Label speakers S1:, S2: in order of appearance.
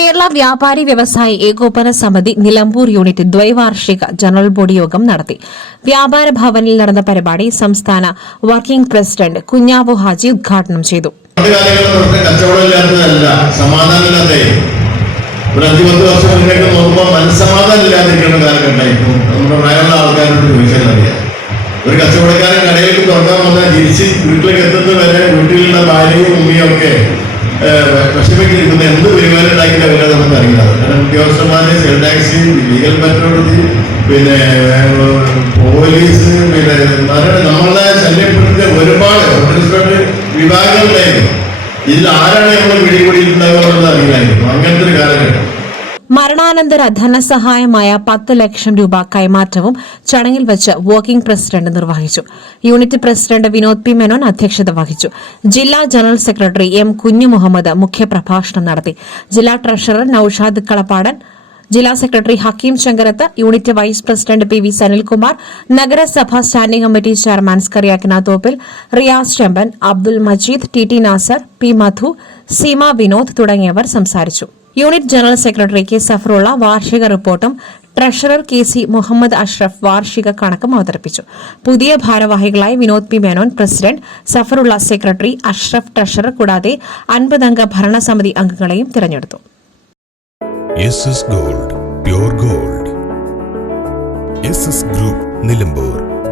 S1: കേരള വ്യാപാരി വ്യവസായി ഏകോപന സമിതി നിലമ്പൂർ യൂണിറ്റ് ദ്വൈവാർഷിക ജനറൽ ബോഡി യോഗം നടത്തി. വ്യാപാര ഭവനിൽ നടന്ന പരിപാടി സംസ്ഥാന വർക്കിംഗ് പ്രസിഡന്റ് കുഞ്ഞാവു ഹാജി ഉദ്ഘാടനം ചെയ്തു.
S2: ഒരു നമ്മുടെ ഒരു കച്ചവടക്കാരൻ കടയിലേക്ക് തുറക്കാൻ വന്നാൽ തിരിച്ച് വീട്ടിലേക്ക് എത്തുന്നത് വരെ വീട്ടിലുള്ള ഭാര്യയും ഉമ്മയും ഒക്കെ ഏഹ്, വിഷമിച്ചിരിക്കുന്ന എന്ത് വരുമാനം ഉണ്ടാക്കിയില്ല വരെ നമുക്ക് അറിയില്ല. കാരണം ഉദ്യോഗസ്ഥന്മാര് സെൽ ടാക്സി ലീഗൽ മെട്രോളജി പിന്നെ പോലീസ് പിന്നെ നമ്മളെ ശല്യപ്പെടുത്തിയ ഒരുപാട് ഇൻസ്പെക്ടർ വിഭാഗങ്ങളുണ്ടായിരുന്നു ഇതിൽ ആരാണ് നമ്മൾ പിടികൂടിയിട്ടുണ്ടാവുക എന്നുള്ളത് അറിയില്ലായിരുന്നു. അങ്ങനത്തെ ഒരു കാലഘട്ടം.
S1: മരണാനന്തര ധനസഹായമായ പത്ത് ലക്ഷം രൂപ കൈമാറ്റവും ചടങ്ങിൽ വെച്ച് വർക്കിംഗ് പ്രസിഡന്റ് നിർവഹിച്ചു. Unit president Vinod P Menon അധ്യക്ഷത വഹിച്ചു. ജില്ലാ ജനറൽ സെക്രട്ടറി എം കുഞ്ഞു മുഹമ്മദ് മുഖ്യപ്രഭാഷണം നടത്തി. ജില്ലാ ട്രഷറർ നൌഷാദ് കളപ്പാടൻ ജില്ലാ secretary Hakeem Sankarath unit vice president P V Sanilkumar നഗരസഭാ standing committee chairman സ്കറിയാക്കിന Thoppil Riyas Chemban Abdul Majeed T T Nasar P Madhu Seema Vinod തുടങ്ങിയവർ സംസാരിച്ചു. Unit general secretary K Safarulla വാർഷിക റിപ്പോർട്ടും treasurer K C Muhammad Ashraf വാർഷിക കണക്കും അവതരിപ്പിച്ചു. പുതിയ ഭാരവാഹികളായി Vinod P Menon president Safarulla secretary Ashraf treasurer കൂടാതെ അൻപതംഗ ഭരണസമിതി അംഗങ്ങളെയും തിരഞ്ഞെടുത്തു.
S3: Gold gold. ഗ്രൂപ്പ് നിലമ്പൂർ.